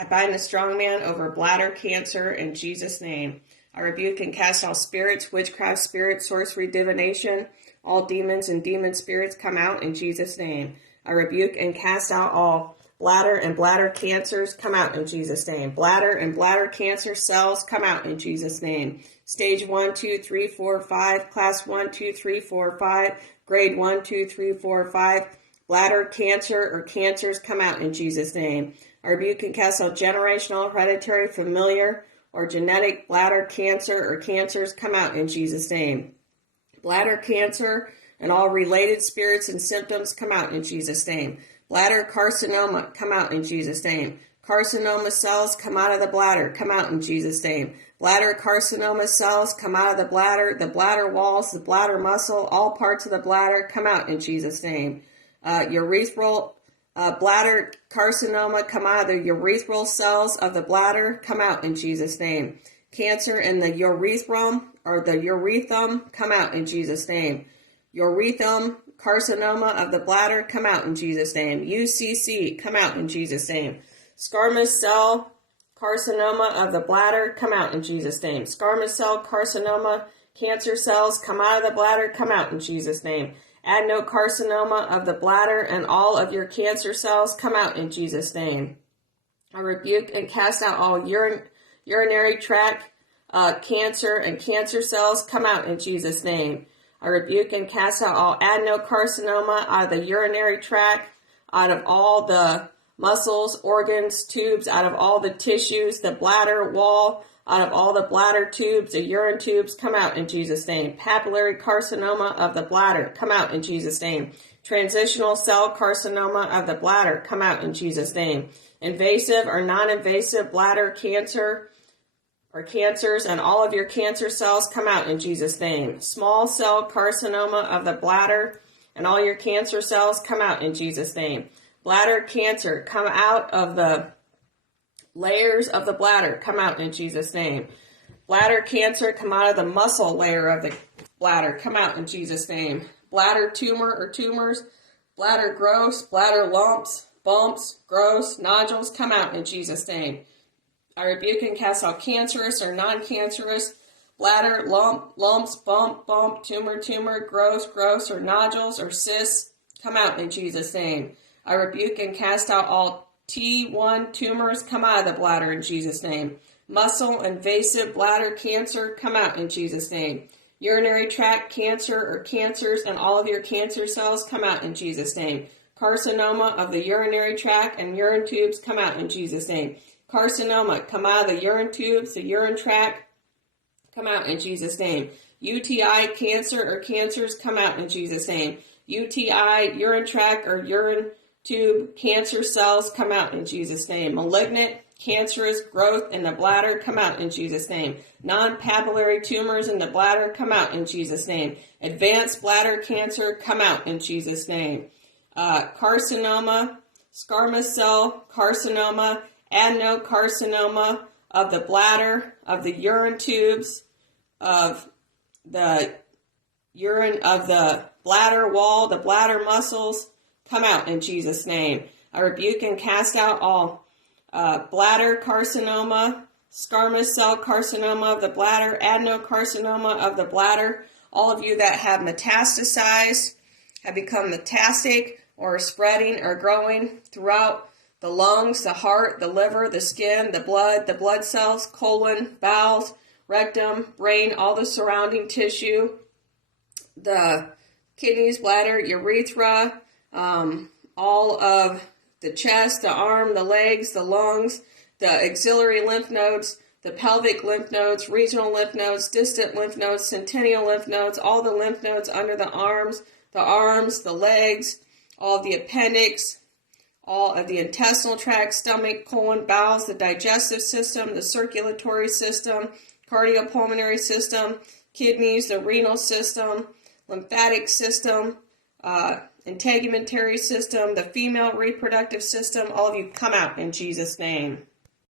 I bind the strong man over bladder cancer in Jesus' name. I rebuke and cast all spirits, witchcraft spirits, sorcery, divination. All demons and demon spirits come out in Jesus' name. I rebuke and cast out all bladder and bladder cancers, come out in Jesus' name. Bladder and bladder cancer cells, come out in Jesus' name. Stage 1, 2, 3, 4, 5, class 1, 2, 3, 4, 5, grade 1, 2, 3, 4, 5. Bladder cancer or cancers, come out in Jesus' name. I rebuke and cast out generational, hereditary, familiar, or genetic bladder cancer or cancers, come out in Jesus' name. Bladder cancer and all related spirits and symptoms, come out in Jesus' name. Bladder carcinoma, come out in Jesus' name. Carcinoma cells, come out of the bladder, come out in Jesus' name. Bladder carcinoma cells, come out of the bladder walls, the bladder muscle, all parts of the bladder, come out in Jesus' name. Urethral bladder carcinoma, come out of the urethral cells of the bladder, come out in Jesus' name. Cancer in the urethrum or the urethrum, come out in Jesus' name. Urethrum carcinoma of the bladder, come out in Jesus' name. UCC, come out in Jesus' name. Squamous cell carcinoma of the bladder, come out in Jesus' name. Squamous cell carcinoma, cancer cells, come out of the bladder, come out in Jesus' name. Adenocarcinoma of the bladder and all of your cancer cells, come out in Jesus' name. I rebuke and cast out all urinary tract cancer and cancer cells, come out in Jesus' name. I rebuke and cast out all adenocarcinoma out of the urinary tract, out of all the muscles, organs, tubes, out of all the tissues, the bladder wall, out of all the bladder tubes, the urine tubes, come out in Jesus' name. Papillary carcinoma of the bladder, come out in Jesus' name. Transitional cell carcinoma of the bladder, come out in Jesus' name. Invasive or non-invasive bladder cancer or cancers and all of your cancer cells, come out in Jesus' name. Small cell carcinoma of the bladder and all your cancer cells, come out in Jesus' name. Bladder cancer, come out of the layers of the bladder, come out in Jesus' name. Bladder cancer, come out of the muscle layer of the bladder, come out in Jesus' name. Bladder tumor or tumors, bladder growths, bladder lumps, bumps, growths, nodules, come out in Jesus' name. I rebuke and cast out cancerous or non-cancerous bladder, lumps, bump, tumor, growths, or nodules, or cysts, come out in Jesus' name. I rebuke and cast out all T1 tumors, come out of the bladder in Jesus' name. Muscle invasive bladder cancer, come out in Jesus' name. Urinary tract cancer or cancers and all of your cancer cells, come out in Jesus' name. Carcinoma of the urinary tract and urine tubes, come out in Jesus' name. Carcinoma, come out of the urine tubes, the urine tract, come out in Jesus' name. UTI cancer or cancers, come out in Jesus' name. UTI, urine tract or urine tube cancer cells, come out in Jesus' name. Malignant cancerous growth in the bladder, come out in Jesus' name. Non-papillary tumors in the bladder, come out in Jesus' name. Advanced bladder cancer, come out in Jesus' name. Carcinoma, squamous cell carcinoma, adenocarcinoma of the bladder, of the urine tubes, of the urine of the bladder wall, the bladder muscles, come out in Jesus' name. I rebuke and cast out all bladder carcinoma, squamous cell carcinoma of the bladder, adenocarcinoma of the bladder. All of you that have metastasized, have become metastatic or spreading or growing throughout the lungs, the heart, the liver, the skin, the blood cells, colon, bowels, rectum, brain, all the surrounding tissue, the kidneys, bladder, urethra, all of the chest, the arm, the legs, the lungs, the axillary lymph nodes, the pelvic lymph nodes, regional lymph nodes, distant lymph nodes, centennial lymph nodes, all the lymph nodes under the arms, the legs, all of the appendix, all of the intestinal tract, stomach, colon, bowels, the digestive system, the circulatory system, cardiopulmonary system, kidneys, the renal system, lymphatic system, integumentary system, the female reproductive system. All of you come out in Jesus' name.